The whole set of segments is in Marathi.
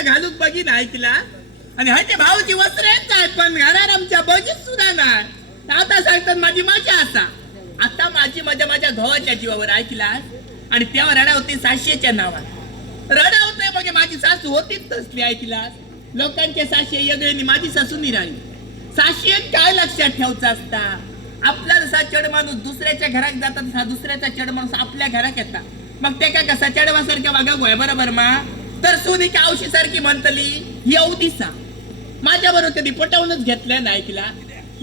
सुद्धा घालूक बघीन ऐकला आणि हाय ते भाऊची वस्त्र येत आहेत पण घरात आमच्या बघीत सुद्धा नाही. आता सांगतात माझी मजा असा. आता माझी मजा माझ्या भावाच्या जीवावर ऐकला आणि तेव्हा रडा होती साशेच्या नावात रडा होते म्हणजे माझी सासू होतीच तसली ऐकला. लोकांचे साशे वेगळे माझी सासू निराळी. साशेत काय लक्षात ठेवायचं असता आपला जसा चढ माणूस दुसऱ्याच्या घरात जातात तसा दुसऱ्याचा चढ माणूस आपल्या घरात येतात. मग ते काय कसा चढवासारख्या वागा गोय बरोबर मा तर सुनी कावशी सारखी म्हणतली येऊ दिसा माझ्या बरोबर कधी पटवूनच घेतल्या नाही ऐकला.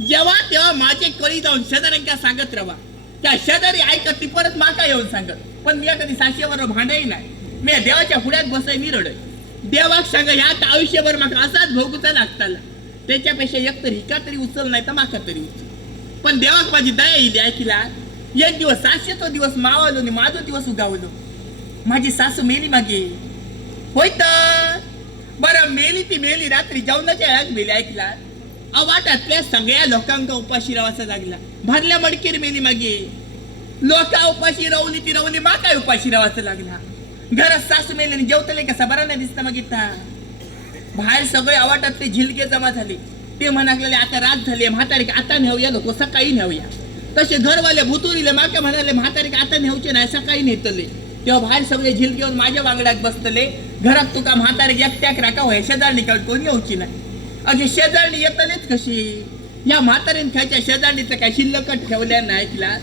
जेव्हा तेव्हा माझे कळी जाऊन शेजाऱ्यांका सांगत रवा त्या शेजारी ऐकत ती परत माका येऊन सांगत पण मी कधी साशेबरोबर भांडाई नाही. मी देवाच्या पुढ्यात बसाय मी रडय देवाक सांग ह्यात आयुष्यभर माका असाच भोगूचा लागताला त्याच्यापेक्षा एक तर हिका तरी उचल नाही तर माका तरी उचल. पण देवाक माझी दया येईल ऐकला. एक दिवस सातशेचा दिवस मावलो आणि माझा दिवस उगावलो. माझी सासू मेली मागे होय तर बरं मेली ती मेली रात्री जेवणाच्या वेळात मेली ऐकला. अवाटातल्या सगळ्या लोकांका उपाशी राहायचा लागला. भरल्या मडकीर मेली मागे लोका उपाशी रावली ती रावली मा काय उपाशी राहायचं लागला. घरात सासू मेली आणि जेवतले कसा बरा नाही दिसता मग बाहेर सगळे अवाटातले झिलके जमा झाले. ते म्हणाले आता रात झाली म्हातारी आता नेऊया नको सकाळी नेऊया. तसे घरवाले भुतुरीले माका म्हणाले म्हातारी आता नेऊचे नाही सकाळी नेतले. तेव्हा बाहेर सगळे झिलके येऊन माझ्या वांगड्यात बसतले. घरात तुका म्हातारी एकट्याक राखा होय शेजारणी का कोणी येऊची नाही. अशी शेजारणी येतलेच कशी या म्हातारीन खायच्या शेजारणीचं काय शिल्लकट ठेवल्या नाही ऐकला.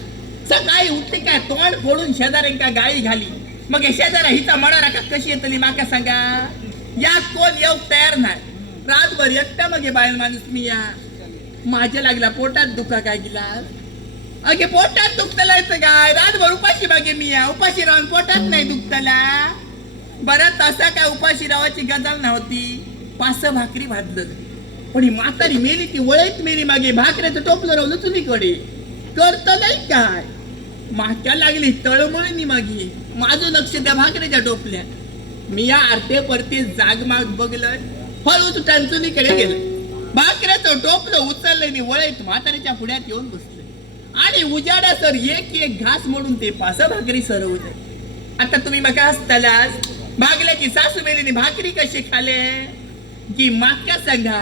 सकाळी उठली काय तोंड फोडून शेजाऱ्यांका गाळी घाली. मग शेजारा हिचा मना राखा कशी येतली माका सांगा. या कोण येऊ तयार नाही. रातभर एकटा मग बाहेर माणूस मी या माझ्या लागला पोटात दुखा काय गेला अगे पोटात दुखतला येतं काय रातभर उपाशी बागे मी या उपाशी राहून पोटात नाही दुखतला. बरं तसा काय उपाशी रावाची गजाल नव्हती. 5 भाकरी भाजलं पण ही म्हातारी मेली ती वळत मेली मागे भाकऱ्याचं टोपलं रावलं चुलीकडे करत नाही काय माक्या लागली तळमळणी मागे माझं लक्ष त्या भाकऱ्याच्या टोपल्या. मी या आरते परते जागमाग बघलं फळ उचटान चुलीकडे गेलं. भाकऱ्याचं टोपलं उचललं आणि वळत म्हातारीच्या पुढ्यात येऊन बसलं आणि उजाडा सर एक घास मोडून ते 5 भाकरी सरवले. आता तुम्ही मग हसतालाच भागल्याची सासू मेलीने भाकरी कशी खाले की मागच्या सांगा.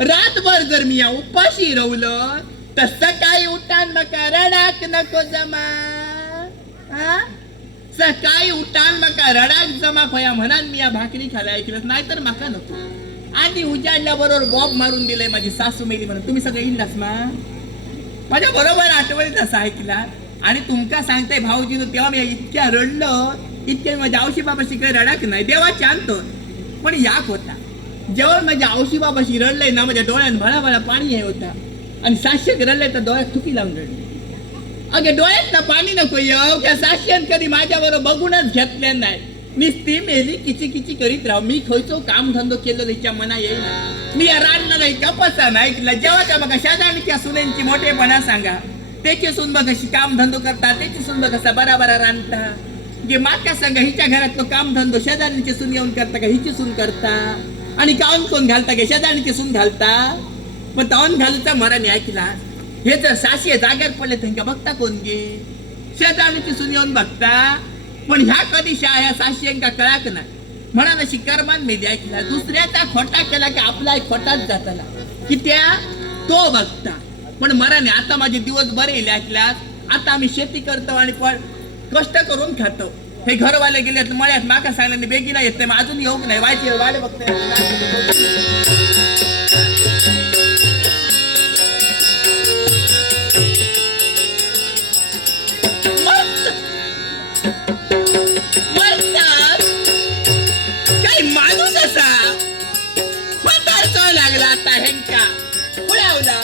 रातभर जर मी या उपाशी रावलं तर सकाळी उठान मका रडाक नको जमा. सकाळी उठान मका रडाक जमा खोया म्हणान मी या भाकरी खायला ऐकलं नाही तर माका नको. आणि उजाडल्या बरोबर बॉब मारून दिलंय माझी सासू मेली म्हणून तुम्ही सगळे इंदास मा माझ्या बरोबर आठवणीत असं ऐकला. आणि तुमका सांगताय भाऊजीनं तेव्हा मी इतक्या रडलो इतक्या माझ्या औशी बाबाशी काही रडाक नाही देवाची आणतो पण याक होता. जेव्हा माझ्या औशी बाबाशी रडलंय ना माझ्या डोळ्यात भळाभळा पाणी आहे होता आणि साक्षी रडलंय तर डोळ्यात थुकी लावून रडली. अगे डोळ्यात ना पाणी नको येऊ त्या साक्षीन कधी माझ्या बरोबर बघूनच घेतल्या नाही. नुसती मेली किची किची करीत राहू. मी खयचो काम धंदो केलं तिच्या मना येईल मी राडणार नाही कपसा नाही जेव्हा त्या बघा शेजारणीच्या सुनेंची मोठेपणा सांगा. त्याची सून बघ कशी काम धंदो करता त्याची सून बघ कसा बरा बरा रांधता. जे मागच्या सांगा हिच्या घरात तो काम धंदो शेजारणीची सून येऊन करता का हिची सून करता आणि काऊन कोण घालता का शेजारणीची सून घालता. पण ताऊन घालूचा मराने ऐकला हे जर साशी जाग्यात पडले त्यांना बघता कोण गे शेजारणीची सून येऊन बघता. पण ह्या कधी ह्या साशियांका कळाक नाही म्हणा अशी कर्मान मेली ऐकला. दुसऱ्याचा खोटा केला की आपला खोटाच जाताला की त्या तो बघता. पण मराने आता माझे दिवस बरे येले ऐकला. आता आम्ही शेती करतो आणि पण कष्ट करून खातो. हे घरवाले गेले मळ्यात माका सांगल्याने बेगीला येत नाही अजून येऊ नाही वायचे वाले बघते. काही माणूस असा म्हातारचा लागला आता हेंका पुढ्यावला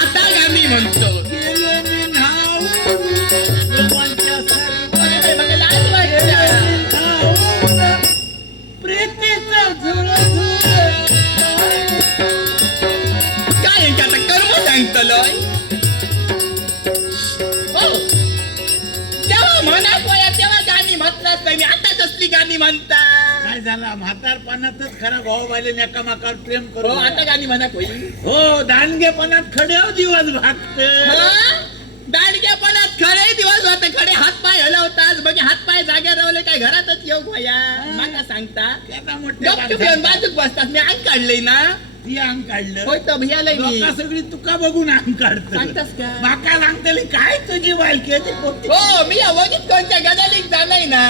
आता गामी म्हणतो काय आता कर्म सांगतलोय जेव्हा म्हणा तेव्हा गाणी म्हटलं मी आता कसली गाणी म्हणता. काय झाला म्हातारपणातच खरा भाऊ बायले एकामेकावर प्रेम हो करू आता गाणी म्हणा होईल हो दांडगेपणात खडे दिवस भागत दांडग्यापणात खडे दिवस होते खडे हातपाय हलवतात बघे हातपाय जाग्यावर रवले काय घरातच येऊ भया मला सांगता त्याचा मोठ्या गपचूप येऊन बाजूक बसतात मी अंग काढलंय ना ती अंग काढलं होय तर भैयाला मी लोका सगळी तुका बघून अंग काढत सांगतास का माका सांगतली काय तुझी बालकी आहे ती पोटी हो मी या वगीत कोणत्या गदालीक जाणार हा, ना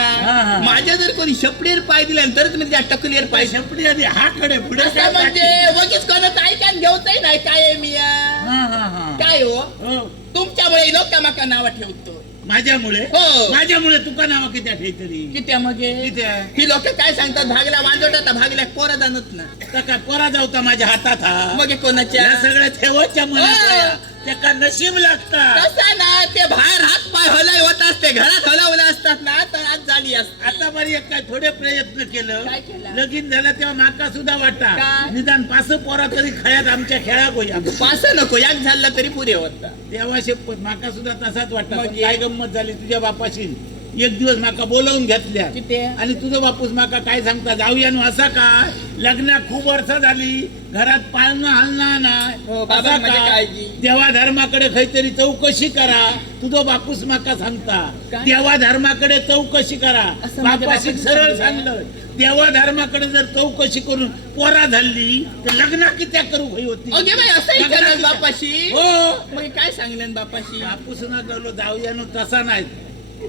हा. माझ्या जर कोणी शपडीर पाय दिला तरच मी त्या टकलीवर पाय शेपटी आधी हा कडे पुढे असं काय म्हणजे वगीच कोणाचं ऐकान घेऊचंय नाही काय आहे मी या? हा हा हा काय हो हो तुमच्यामुळे लोक माका नाव ठेवतो माझ्यामुळे हो. माझ्यामुळे तुका नाव किती ठेवतरी किती मग किती आहे? ही लोक काय सांगतात भागला वाजवतात भागल्या कोरा जाणत ना तर काय कोरा जाऊता माझ्या हातात हा मग कोणाच्या या सगळ्या ठेवायच्या मनात हो. आहे. त्याका नशीब लागतात कसं ना ते बाहेर हात पाय हलाय होत असते घरात हलवलं असतात ना तर आज झाली असते आता बरी एक काय थोडे प्रयत्न केलं काय केलं? लगीन झालं तेव्हा माका सुद्धा वाटा काय? निदान 5 पोरा तरी खळ्यात आमच्या खेळा गोया पास नको याक झालं तरी पुरे होता तेव्हा शपथ माका सुद्धा तसाच वाटला मग पण काय गंमत झाली तुझ्या बापाशी एक दिवस माका बोलावून घेतल्या किती? आणि तुझं बापूस माका काय सांगता जाऊया नु असा काय लग्न खूप वर्ष झाली घरात पाळणं हलणार नाही हो, बाबा असा माझी काय? काळजी. देवा धर्माकडे काहीतरी चौकशी करा तुझं बापूस माका सांगता काय? देवा धर्माकडे चौकशी करा असं माझ्या बापाशी बापाने सरळ सांगितलं. सांगलं देवा धर्माकडे जर चौकशी करून पोरा झाली तर लग्न कित्या करू भाई होती ओके बाई असं लग्न विचारलं कित्या? बापाशी हो मग काय सांगलं बापाशी बापूस ना गेलो जाऊया नु तसा नाही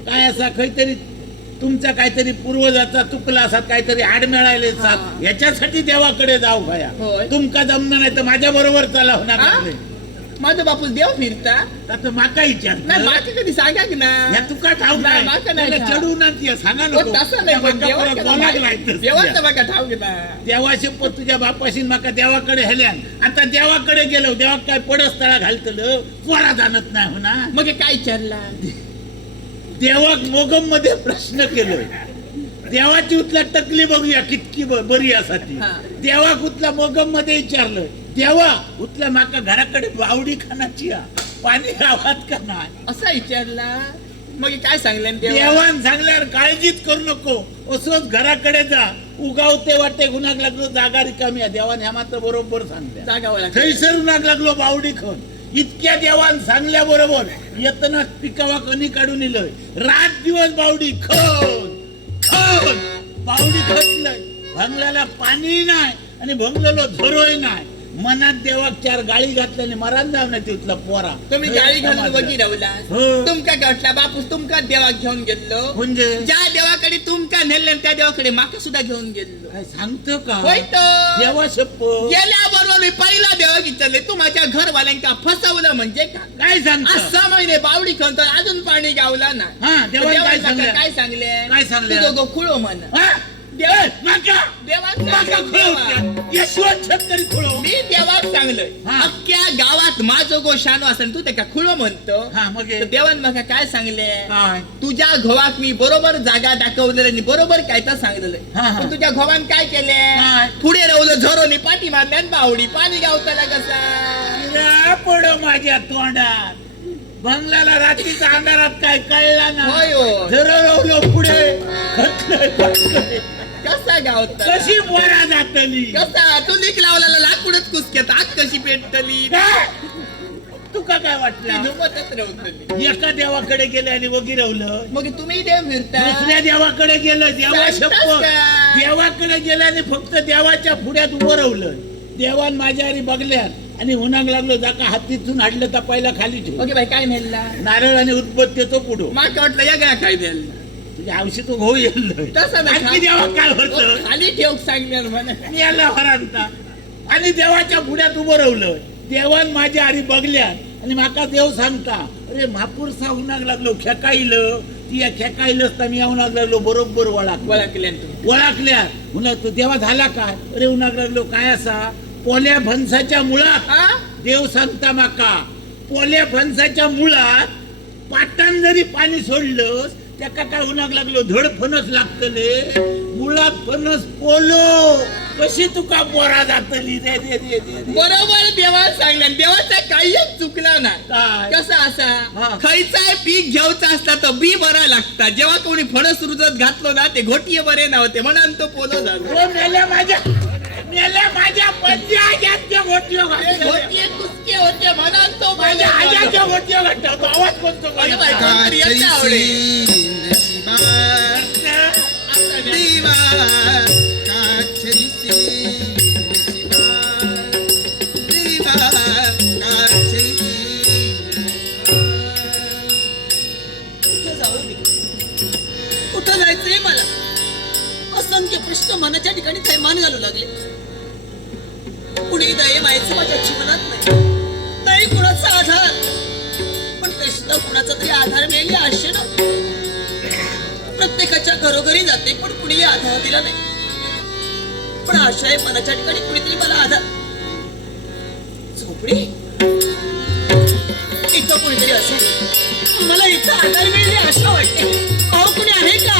काय असा काहीतरी तुमचा काहीतरी पूर्वजाचा चुकला असा काहीतरी आड मिळाले हा. याच्यासाठी देवाकडे जाऊ भया होय. तुमका जमणार नाही तर माझ्या बरोबर चला होणार हा? नाही. माझं बापूस देव फिरता आता माका विचार नाही बाकी कधी सांगा की ना या तुका ठाऊक नाही, नाही माका नाही त्याला ठाऊक. चढू ना ती सांगा हो, नको तसं नाही पण त्या माका परत बोलाक लागतं. देवाचं बघा ठाव की ना देवाशी पण तुझ्या बापाशी माका देवाकडे हेल्यान आता देवाकडे गेलो देवा काय पडस्तळा घालतलं पोरा जाणत नाही हो ना मग हे काय विचारला देवाक मोगम मध्ये प्रश्न केलोय देवाची उतला टकली बघूया कितकी बरी असा ती हा. देवाक उतला मोगम मध्ये विचारलं देवा उतला माका घराकडे बावडी खानाची हा. पाणी गावात का नाही असा विचारला मग हे काय सांगलं देवा देवान सांगल्यावर काळजीच करू नको असंच घराकडे जा उगावते वाटे गुन्हा लागलो जागा रिकामी आहे देवान ह्या मात्र बरोबर सांगल्या जागावं थैसर उन्हाक लागलो बावडी खण इतक्या देवान सांगल्या बरोबर येताना पिकावा कणी काढून इलय रात दिवस बावडी खण खण बावडी खतलंय भंगल्याला पाणी नाही आणि भंगलेलो झरोय नाही मनात देवाक 4 गाळी घातल्याने मरण जाव नाही तिथला पोरा तुम्ही गाडी घालून बघी राहुला हो. तुमका घटला बापूस तुमका देवा घेऊन गेलो म्हणजे ज्या देवाकडे तुमका नेले त्या देवाकडे माका सुद्धा घेऊन गेलो काय सांगतो का होय तो देवा शप्प गेल्याबरोबर मी पहिला देवा विचारले तू माझ्या घरवाल्यांका फसवलं म्हणजे का काय सांगतो आज 6 महिने बावडी खणतो अजून पाणी गावला ना हा देवाने काय सांगलं काय सांगले काय सांगले? तू दोघं खुळो म्हण हा? देवा माका देवाक माका सांगलं खुळो देवा. यशवंत शेतकरी खुळो मी देवाक सांगलोय हा. अख्ख्या गावात माझो गो शानो असेल तू त्याका खुळो म्हणतो हा मग हे तर देवान मला काय सांगले काय तुझ्या घोवाक मी बरोबर जागा दाखवलेलं आणि बरोबर काय तर सांगितलं हा, हा. पण तुझ्या घोवान काय केले काय? पुढे राहुलं झरोनी पाठी मारल्या आणि बावडी पाणी गावताना कसा पड माझ्या तोंडात बंगल्याला रात्रीच्या अंधारात काय कळला ना होय हो. झरवलो पुढे खचलंय, पटलंय. कसा गावता कशी पोरा जातली कसा तू लीक लावलेला लाकूडच कुसक्यात आग कशी पेटतली काय? तुका काय ती वाटलं धुमतच राहतली एका देवाकडे गेले आणि वगिरवलं मग तुम्ही देव फिरता दुसऱ्या देवाकडे गेलं देवा सांगतास शपथ का? देवाकडे गेल्याने फक्त देवाच्या पुढ्यात उभं रावलं देवान माझ्या आरी बघल्यात आणि हुनाक लागलो जाका हातीतून हाडलं तर पहिला खाली ठेव ओके बाई काय म्हणला नारळ आणि उदबत्ती तो पुढो माका वाटलं या गळा काय द्यायला तुझ्या औषध तो भाऊ येईल तसं नाही. आणखी देवा काय होतं खाली ठेव सांगणार म्हणा याला हरांता आणि देवाच्या पुढ्यात उभं रावलं देवान माझ्या आरी बघल्यात आणि माका देव सांगता अरे महापूरसा हुनाक लागलो खेकाईलं ती या खेकाईलच तर मी येऊनाक लागलो बरोबर ओळखल्या वळखल्या हुना तो देवा झाला काय अरे हुनाक लागलो काय असा पोल्या फणसाच्या मुळात हा देव सांगता माका पोल्या फणसाच्या मुळात पाटान जरी पाणी सोडलंस त्याका काय हुनाक लागलो धड फणस लागतले मुळात फणस पोलो कशी तुका पोरा जातली दे दे दे दे दे. बरोबर देवान सांगल्यान देवाचा काहीच चुकला ना. काय? कसा हा. असा खयचाय पीक घेऊचा असता तर बी बरा लागता. जेव्हा कोणी फणस रुजत घातलो ना ते घोटिये बरे नव्हते म्हणून तो पोलो झालो. ओ मेल्या माझ्या पंजाच्या गोटीवर घातले. घोटिये कुसके होते म्हणून तो माझ्या पोलो झालो. आजाच्या गोटीवर घातला. तो आवाज कोणतो अरे बाई, करता? कोणतरी येतं आवडे. कुठं जायचंय मला? असंख्य प्रश्न मनाच्या ठिकाणी थैमान घालू लागले. कुणी दये मायचं माझ्या जीवनात नाही. नाही कुणाचा आधार, पण ते सुद्धा कुणाचा तरी आधार मिळेल या आशेनं प्रत्येकाच्या घरोघरी जाते, पण कुणीही आधार दिला नाही. पण आशा आहे मनाच्या ठिकाणी कुणीतरी मला आधार. झोपडी इथं कुणीतरी असेल, मला इथं आधार मिळेल ही आशा वाटते. अहो कुणी आहे का?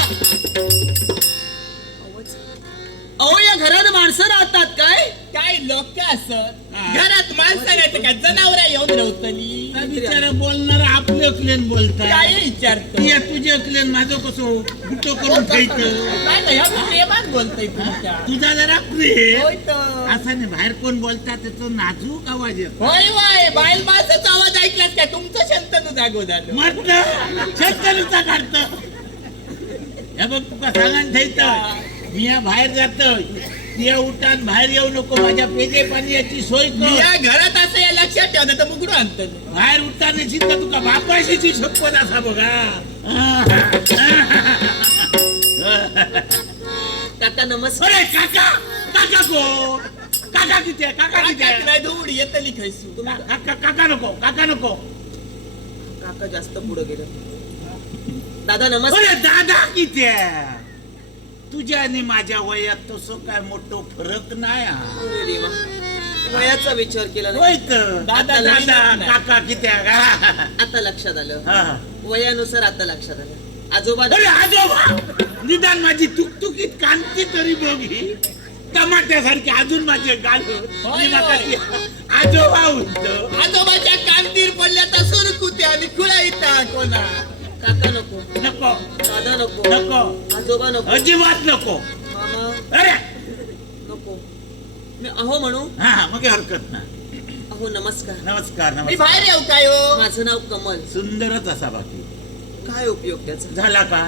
अहो या घरात माणसं राहतात काय? काय लोक असत हा. घरात माणसं नाही काय जनावरा येऊन रवतली. हा बिचारा बोलणार आपले अकलेन बोलताय. काय विचारतो या तुझे अकलेन माझं कसं गुटो करून खायचं. काय नाही ह्या प्रेमात बोलतोय तुमच्या. तुझा जरा प्रेम होय तर. असं नाही बाहेर कोण बोलतात त्याचं नाजूक आवाज येतो. होय होय बाईल माणसाचा आवाज ऐकलास काय तुमचं शंतनू जागो झालं. म्हटलं शेतकरीचा काढत. हे बघ तुका सांगान ठेवत मी या बाहेर जातोय. तिया उठान बाहेर येऊ नको. माझ्या पेजे पाण्याची सोय कर. या घरात असं या लक्षात ठेवलं तर मुगडू आणतो. बाहेर उठताना चिंता तुका बापाशीची शपथ असा बघा. काका नमस्कार. अरे काका काका कोण? काका किती आहे? काका किती आहे? काय धूड येतली खैसू. काका नको काका नको. काका जास्त पुढे गेले. दादा नमस्कार. अरे दादा किती आहे? तुझ्या आणि माझ्या वयात तसं काय मोठं फरक नाही हा. अरे देवा, वयाचा विचार केला नाही. होय तर. दादा दादा नाही. काका किती आहे का? आता लक्षात आलं. हा, हा. वयानुसार आता लक्षात आलं. आजोबा अरे आजोबा निदान माझी तुकतुकीत कांती तरी बघी. टमाट्यासारखे अजून माझे गाल होय, होय. आजोबा उठतो. आजोबाच्या कांतीर पडल्या तर सुरकुत्या आणि खुळा येता कोणा. काका नको, नको दादा नको, नको आजोबा नको, अजिबात नको. मामा अरे नको. मी अहो म्हणू? हा मग हरकत नाही. अहो नमस्कार. नमस्कार मी नमस्कार. बाहेर येऊ काय हो? माझं नाव कमल. सुंदरच असा बाकी. काय उपयोग त्याचा? झाला का?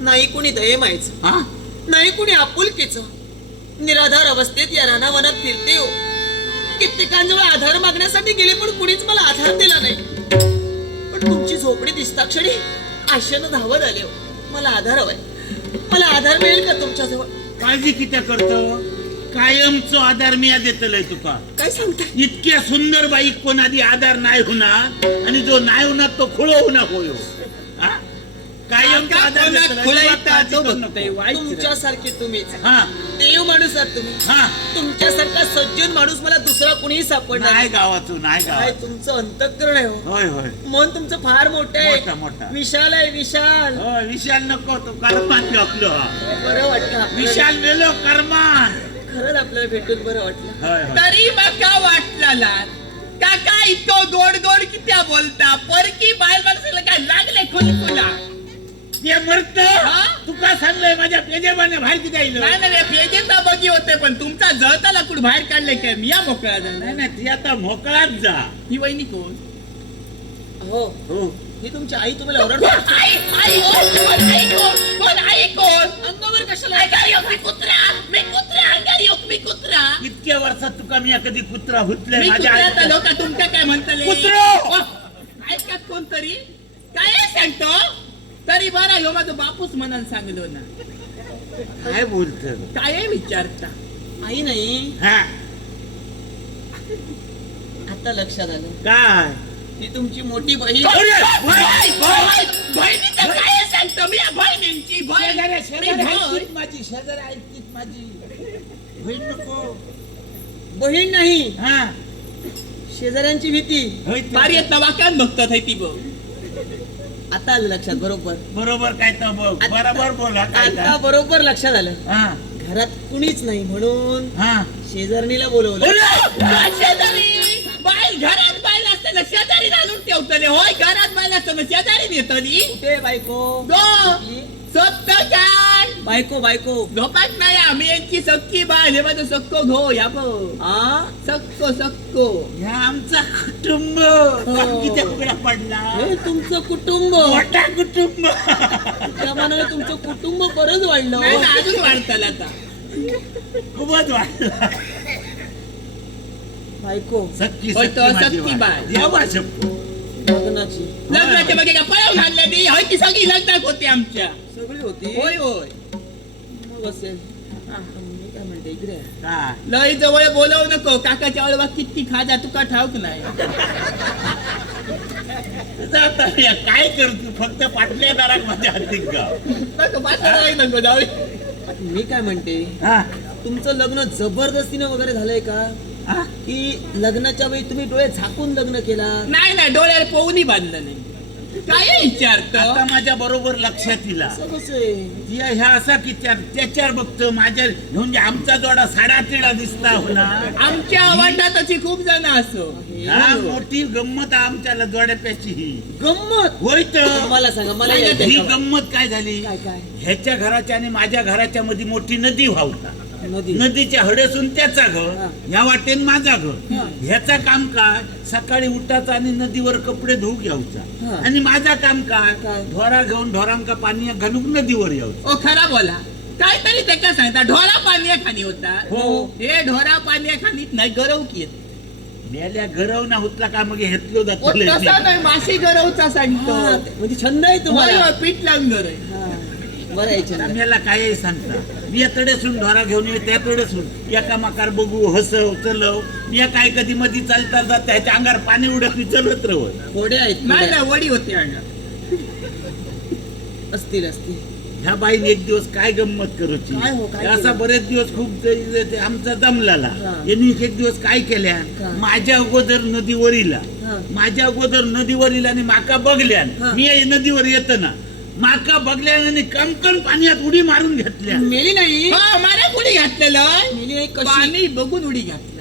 नाही कुणी दये मायचं, हा नाही कुणी आपुलकीचं. निराधार अवस्थेत या रानावनात फिरते हो. कित्येकांजवळ आधार मागण्यासाठी गेले, पण कुणीच मला आधार दिला नाही. पण तुमची झोपडी दिसता क्षणी आशेनं धावत आले हो. मला आधार हवाय. मला आधार मिळेल का तुमच्या जवळ? काळजी किती करतो. कायमचो आधार मी देतलंय तुका. काय सांगता? इतक्या सुंदर बाई कोण आधी आधार नाही होणार आणि जो नाही होणार तो खुळो होणार होय. हा? कायमचा काका आधार कोणा देतलंय. खुळा तुला येता काळजी तो करू बघतोय, नको. वाईट रे. तुमच्यासारखे तुम्हीच हा देव माणूस आहात तुम्ही. हा तुमच्यासारखा सज्जन माणूस मला दुसरा कुणीही सापडणार नाही नाही. गावातून नाही काय गावात. तुमचं अंतःकरण आहे हो. होय होय मन तुमचं फार मोठं मोठा, आहे. मोठा. विशाल आहे विशाल. होय विशाल नको तो कर्मान आपलं. बरं वाटलं आपल्याला. विशाल वेलो कर्मान. खरंच आपल्याला भेटून बरं वाटलं. होय होय तरी मका वाटला काका इतकं गोड गोड कित्या बोलता. परकी बाहेर माणसाला काय लागले खुलखुला. ते मरत हा? तुका सांगलंय माझ्या पेजेबाने बाहेर किती आईल. नाही नाही पेजेचा बगी होते पण तुमचा जळताला कुठं बाहेर काढले काय मी या मोकळा झाला. नाही नाही ती आता मोकळाच जा. ही वहिनी कोण? हो हो ही तुमची आई तुम्हाला ओरडते. आई आई कोण? आई कोण? कोण आई कोण? अंगावर कशाला? अंगारी येऊ मी कुत्रा. मी कुत्रा अंगारी येऊ मी कुत्रा. इतक्या वर्षात तुका मी कधी कुत्रा हुतले मी माझ्या कुत्र्याचा आईचं. लोक तुमच्या काय म्हणतले? कुत्रो! ऐकत कोणतरी काय सांगतो तरी बरा ह्यो माझं बापूस म्हणून सांगलो ना. काय बोलत काय विचारता? आई नाही. हा आता लक्षात आलं. काय ही तुमची मोठी बहीण. बहिणीचं काय सांगतो मी? बहिणींची बहीण. शेजारी माझी शेजारी ऐकतीत माझी बहीण नको. बहीण नाही, हा शेजाऱ्यांची भीती. होय तर. बारी येत वाकान बघतात है ती बघ. आता आलं लक्षात. बरोबर बरोबर काय तर बघ. बरोबर बोला काय आता तर. बरोबर लक्षात आलं. हा घरात कुणीच नाही म्हणून हा शेजारणीला बोलवलं. शेजारी बाई घरात बायला असताना शेजारी आणून ठेवतले होय. घरात बायला असताना शेजारी येतली कुठे बायको? गो सत्त काय बायको बायको झोपात नाही आम्ही यांची सक्की बाय हे माझं सक्को घो या बो आ सक्को सक्को ह्या आमचा कुटुंब किती उघडा पडला. हे तुमचं कुटुंब. मोठा कुटुंब. त्या मानाने तुमचं कुटुंब बरंच वाढलं. नाही ना, अजून वाढताल आता. खूपच वाढला. बायको सक्की होय तो माझी सक्की बाय. देवा शप्पू. लग्नाची लग्नाच्या मागे का पळवून आणलं ती होय ती सगळी लग्नात होती आमच्या. सगळी होती. होय होय मग असेल. मी काय म्हणते इकडे आहे. काय? लय जवळ बोलवू नको. काकाच्या वळवा किती खाजा तुका ठाऊक नाही. जाता रे, काय करतो फक्त पाटल्या दारात माझ्या हातीक गाव. नको पाठवा नको जाऊ. मी काय म्हणते हा तुमचं लग्न जबरदस्तीने वगैरे झालंय का हा? की लग्नाच्या वेळी तुम्ही डोळे झाकून लग्न केला? नाही नाही डोळ्याला पोहणी बांधलं नाही. काय विचारत आता माझ्या बरोबर लक्षात येईल. असं कसं आहे? ह्या असा की त्याच्यावर बघतो माझ्या म्हणजे आमचा जोडा साडातिडा दिसता होणार. आमच्या वाटात अशी खूप जण असो. हा मोठी गंमत आमच्या जोड्यापेक्षा ही गंमत होय तर. मला सांगा मला काय यायचं ही का? गंमत काय झाली. काय काय ह्याच्या घराच्या आणि माझ्या घराच्या मध्ये मोठी नदी वाहता. नदी नदीच्या हडेसून त्याचा हा. घर ह्या वाटेन माझा घर. हा. ह्याचा काम काय सकाळी उठायचा आणि नदीवर कपडे धुवून हा. घ्यायचा आणि माझा काम काय काय? ढोरा घेऊन ढोरांका पाणी घालून नदीवर यायचं. ओ खरा बोला काहीतरी त्याच्या सांगता ढोरा पाण्या खाली होता. हो. हे ढोरा पाण्या खालीत नाही गरव की मेल्या गरव ना होतला का मग घेतलो ओ तसा जात नाही माशी गरवचा सांगतो. हा, म्हणजे छंद आहे होय, तुम्हाला. होय, पीठ लावून गरय. हा, बरं आहे छंद. मेला काय सांगता मी यातडेसून ढोरा घेऊन ये त्यातडेसून एका माकार बघू हसव चलव मी काय कधी मध्ये चालता जात त्याच्या अंगावर पाणी उडत मी चलत रवत. थोडे आहेत नाही थोडे. नाही वडी होती अंगा. असतील असतील. ह्या बाईने एक दिवस काय गंमत करूची काय हो, काय असा केलं? बरेच दिवस खूप ते आमचा दमलाला. हा. यांनी एक दिवस काय केल्या काय? माझ्या अगोदर नदीवरीला हा. माझ्या अगोदर नदीवरील आणि माका बघल्यान हा. मी या नदीवर येतना माका बघल्यान आणि कणकण पाण्यात उडी मारून घेतल्या. मेली नाही. हो मला कुणी घातलेलं मेली नाही कशी? पाणी बघून उडी घातलेलं.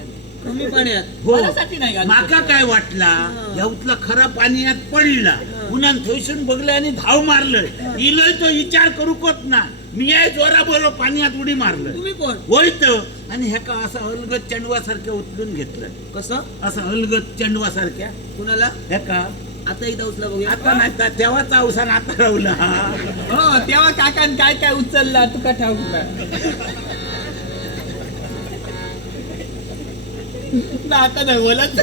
कमी पाण्यात. हो मलासाठी नाही घालत. माका काय वाटला हा. ह्यातला खरा पाण्यात पडला पुन्हा थोयसून बघलं आणि धाव मारलं इलोय तो विचार करू कोत ना मी या जोरा बरोबर पाण्यात उडी मारलं तुम्ही कोण? होईत आणि ह्या का असं अलगत चंडवासारख्या उचलून घेतलं. कसं? असं अलगत चंडवासारख्या कुणाला? ह्या का आता एकदा उचला बघूया. आता नाही तर तेव्हाचा अवसान आता राहला. हो तेव्हा काकान काय काय उचलला तुका ठाऊक नाही. ना आता नाही बोलत.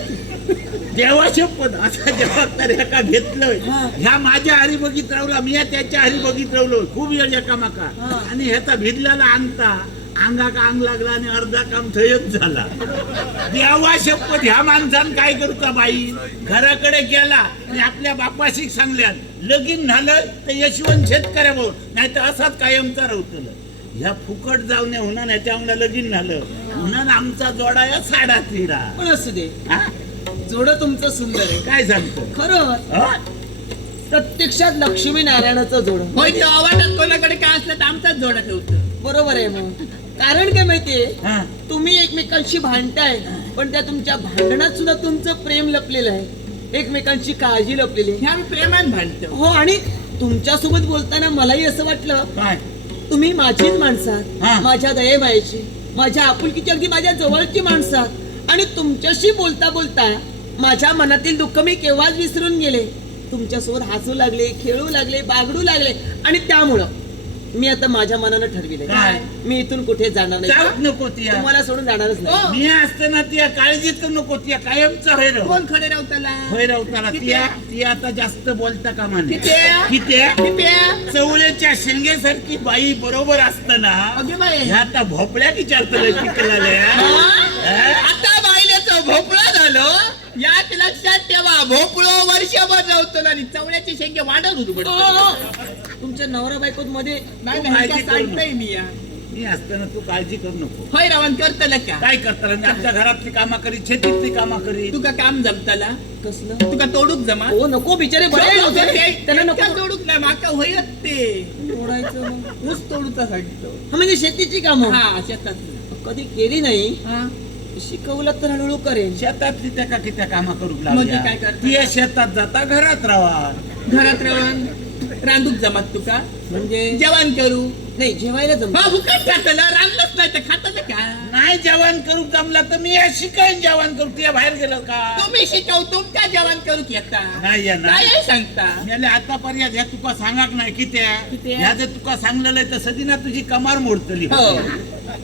देवा शपथ असा जबाबदारी ह्या घेतलोय. हा. ह्या माझ्या हरी बघित राहला मी त्याच्या हरी बघित राहलो खूप वेळ एका माका हा. आणि ह्याचा भिडल्याला अंगता अंगाक अंग लागला आणि अर्धा काम थयच झाला. देवा शपथ ह्या माणसान काय करता बाई घराकडे गेला आणि आपल्या बापाशी सांगल्यान लगीन झालं तर यशवंत शेतकऱ्या भाऊ नाही तर असाच कायमचा राहतलं. ह्या फुकट जाऊन होणार ह्याच्या अंगला लगीन झालं म्हणून आमचा जोडा या साडा तिडा. पण असू दे. हा? जोडं तुमचं सुंदर आहे. काय सांगतो खरं हा? प्रत्यक्षात लक्ष्मी नारायणाचं जोड. होय ते वाटत कोणाकडे काय असलं तर आमचाच जोडा ठेवतो. बरोबर आहे. मग कारण काय माहितीये हा. तुम्ही एकमेकांशी भांडताय पण त्या तुमच्या भांडणात सुद्धा तुमचं प्रेम लपलेलं आहे. एकमेकांची काळजी लपलेली आहे. हे आम्ही प्रेमान भांडतो. हो आणि तुमच्यासोबत बोलताना मलाही असं वाटलं काय तुम्ही माझीच माणसं हा. आहात. माझ्या दयेमायेची माझ्या आपुलकीची अगदी माझ्या जवळची माणसं आहात. आणि तुमच्याशी बोलता बोलता माझ्या मनातील दुःख मी केव्हाच विसरून गेले. तुमच्यासोबत हसू लागले खेळू लागले बागडू लागले आणि त्यामुळं मी आता माझ्या मनानं ठरविलंय काय? मी इथून कुठे जाणार जाऊच नाही. नको तिया तुम्हाला सोडून जाणारच नाही. हो. मी असताना तिया काळजीत तर नको तिया कायमचा हैराव कोण खडे रावताला हैरावताला किती? तिया तिया आता जास्त बोलता का म्हणे किती? किती किती? चवळेच्या शेंगेसारखी बाई बरोबर असताना अगे बाई. ह्या आता भोपळ्या विचारतलं पिकलाल्या. हा? आता बायलेचं भोपळा झालं यात लक्षात ठेवा. भोपळो वर्षभर राहतो आणि चवळ्याचे शेंगे वाढत होतो. हो, हो. तुमच्या नवरा बायकोत मध्ये नाही नाही काळजी काय करू सांगताय मी या. मी असताना तू काळजी करू नको. होय रावण करतलं का काय करताना मी आमच्या घरातली कामा करी, शेतीतली कामा करी. तुका काम जमतला कसलं तुका तोडूक जमा हो नको बिचारे बरे त्याला नको तोडूक नाही माका होयत ते तोडायचं मग. ऊस तोडूचा सांगतो हा म्हणजे शेतीची कामं हा शेतात कधी केली नाही, हा शिकवलं तर हळूहळू करेन. शेतातली त्या का कित्या कामा करू म्हणजे काय करता? ती शेतात जाता घरात राहा. घरात राहून रांदूक जमात तुका म्हणजे जेवण करू नाही जेवायला जमत. हा फुकट खातला रांदलंच नाही तर खातच का नाही जेवण करू जमला तर मी शिकायन जेवण करू. ते बाहेर गेलं का तुम्ही शिकव तुमच्या जेवण करू येता नाही येणार. काय सांगता मेले आतापर्यंत ह्या तुका सांगाक नाही कित्या कित्या? ह्या जर तुका सांगलेलं आहे तर सदिना तुझी कमार मोडतली. हो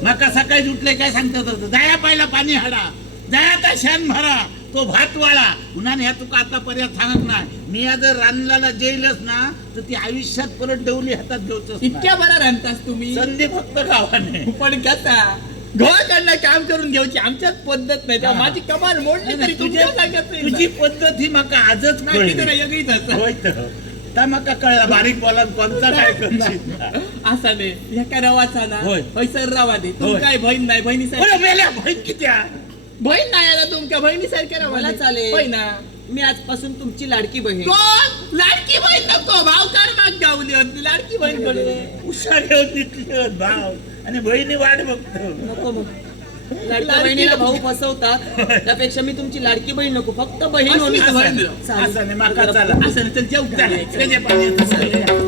माका सकाळी उठले काय सांगतात होतं, जाया पहिला पाणी हाडा, जाया शान भरा, तो भात वाळा. उन्हाने ह्या तुका आतापर्यंत सांगत नाही. मी या जर रानलाला जेलच ना तर ती आयुष्यात परत डवली हातात घेऊच इतक्या बरा रांधतास तुम्ही संधी फक्त गावाने. पण कसा घराकडनं काम करून घ्यायची आमच्याच पद्धत नाही तेव्हा हा. माझी कमाल मोडली तरी तुमच्या सांगत नाही. तुझी पद्धत ही माका आजच नाही, ती कळली. जरा वेगळीच असते. होय तर. त्या माका कळला बारीक बोला कोणता काय करशील. असा नाही ह्या रवाचा ना होय. सर रवा दे तुम होय. काय बहीण नाही बहिणी बरं, मेल्या बहीण कित्या बहीण नाही आता तुमच्या बहिणी सारख्या रवा मला दे. चालेल. होय ना मी आजपासून तुमची लाडकी बहीण. कोण लाडकी बहीण नको भाव कर माग गावली होती लाडकी बहीण कडे उषा घेऊन तिथली भाव आणि बहिणी वाट बघतो. नको मग लाडक्या बहिणीला भाऊ फसवतात त्यापेक्षा मी तुमची लाडकी बहीण नको फक्त बहीण असली म्हणून तर बहीण. चालेल. असं नाही माका चला असं नाही तर जेव चला, त्याच्या पाण्यात